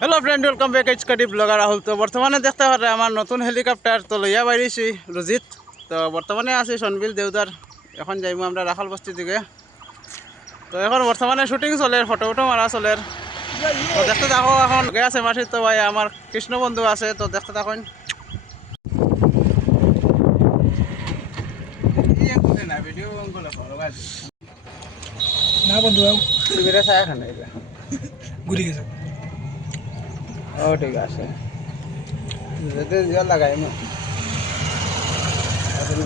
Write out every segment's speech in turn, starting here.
Hello friend, welcome back এইচকাটি blogger Rahul. তো বর্তমানে দেখতে পারে আমার নতুন হেলিকপ্টার তো লইয়া বাইরেছি রুজিত। তো বর্তমানে আছি সনবিল দেউদার। এখন যাইমু আমরা রাখাল বস্তির দিকে। তো এখন বর্তমানে শুটিং চলে, ফটো উটো মারা চলে। তো দেখতে থাকো, এখন গে আছে মাসির তো ভাই আমার কৃষ্ণ বন্ধু আছে, তো দেখতে থাকুন। ভিডিও না বন্ধু ছায়া খানে ঘুরে গেছে। ও ঠিক আছে, যেতে জল লাগাই মু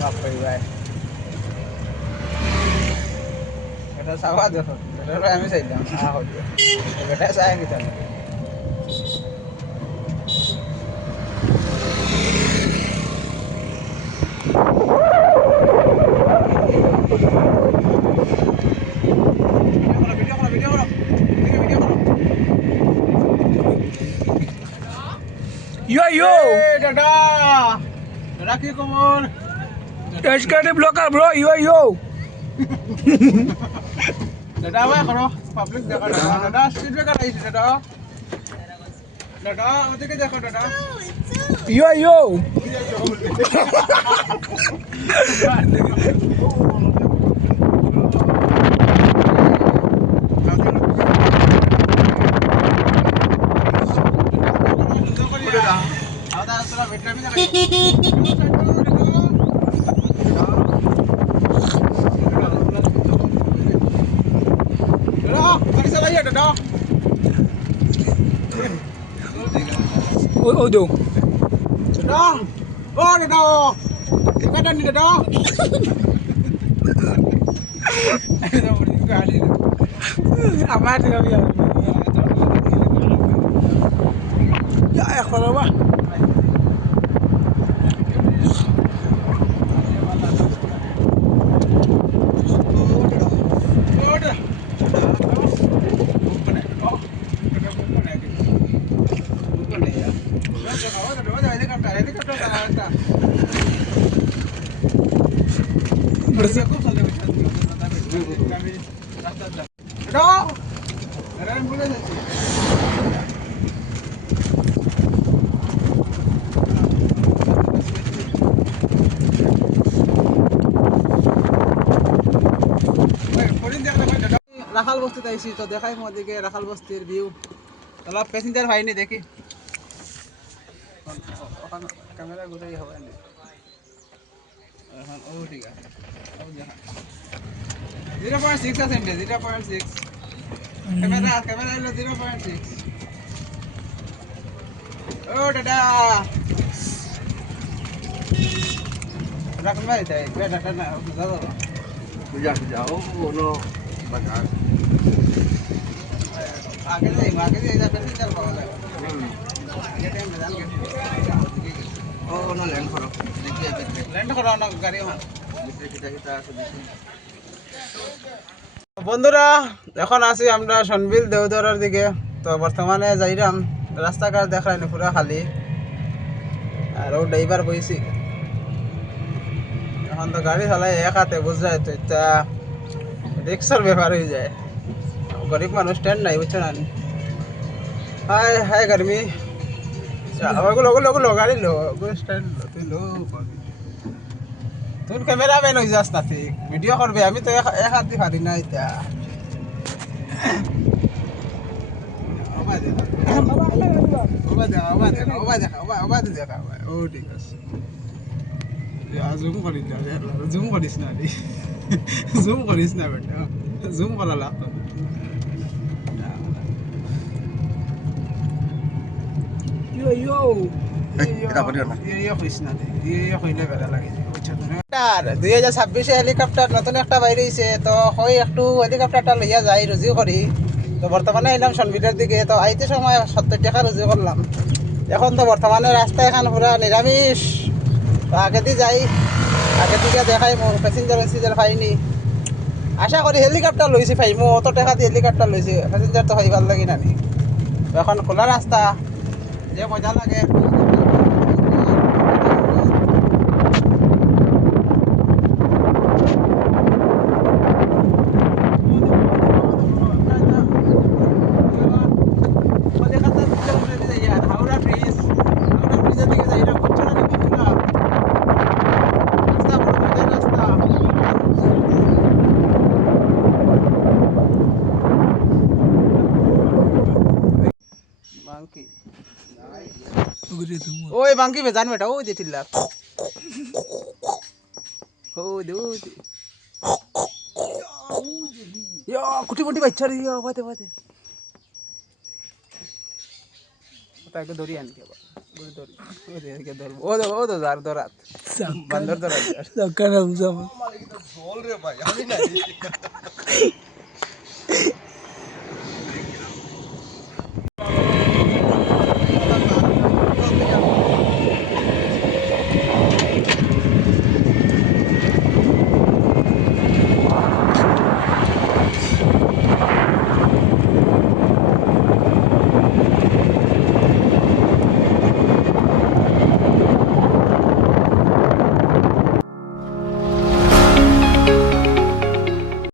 মাফ করি ভাই। এটা চাবা দেখো, এটা আমি চাইলাম এটা চাই কিতা Yo, দাদা দাদা কি খবর? HKT blocker bro, yo. দাদা ভাই করো পাবলিক দেখো দাদা, দাদা স্পিড ব্রেকার আইছে দাদা, দাদা ওদিকে দেখো দাদা। Yo. Odo. Amat kami ya. Ya, kalau apa? Bersih. রাখাল বস্তিতে আইছি, তো দেখাই মোদিকে রাখাল বস্তির ভিউ। অলপ প্যাসেঞ্জার হয়নি দেখি, ক্যামেরা ঘুরাই হবে না এখন। ও ঠিক আছে, 0.6 আছে, 0.6 ক্যামেরা হলো 0.6। ও দাদা রাখুন ভাই, তাই ডাটা না দাদা आगे जाइए इधर पैसेंजर पावा जाएगा। ये टाइम में जान के ओ ना लैंड करो ना गाड़ी वहाँ বন্ধুরা। এখন আছি আমরা সনবিল দেওদরের দিকে। তো বর্তমানে যাইরাম, রাস্তাঘাট দেখায়নি পুরা খালি, আর ও ড্রাইভার বইছি। এখন তো গাড়ি চালাই এক হাতে, বুঝলাই তো, এটা রিক্সার ব্যাপার হয়ে যায়। গরিব মানুষ স্ট্যান্ড নাই, বুঝছো না? হায় হায় গরমি গাড়ি লো স্ট্যান্ড লো, তুই লো তুই ক্যামেরাম্যান হয়ে যাস না, ঠিক ভিডিও করবে। আমি তো এক হাত দিয়ে পারি না এটা। ও ঠিক আছে, জুম করিস না, জুম করিস না, জুম করিস না বেটা, জুম করা লাগতো। Yo. হেলিকপ্টার নতুন একটা বাইরে হয়েছে, তো হয় একটু হেলিকপ্টারটা লইয়া যাই রুজি করি। তো বর্তমানে এলাম সনবিলের দিকে। তো আইতে সময় 70 টাকা রুজি করলাম। এখন তো বর্তমানে রাস্তা এখন পুরা নিরামিষ। তো আগে দিয়ে যাই, আগে দিকে দেখাই মোর প্যাসেঞ্জার পাইনি। আশা করি হেলিকপ্টার লইছি পাইমু, অত টাকা দিয়ে হেলিকপ্টার লইছি, প্যাসেঞ্জার তো পাইবার লাগি না। এখন খোলা রাস্তা, যে মজা লাগে। বাঙ্কি ঘুরে তুমি ওই বাঙ্কি বেজান বেটা ওই যে টিল্লা ওই দে ওই দে ইয়া কুটি মুটি বাচ্চা রে ইয়া বাতে বাতে তাকে ধরি আনকে আবার ধরি ধরি ওই দে কে ধরবো ও তো যার ধরাত বান্দর ধরাত সাকার বুঝাবো জল রে ভাই আমি না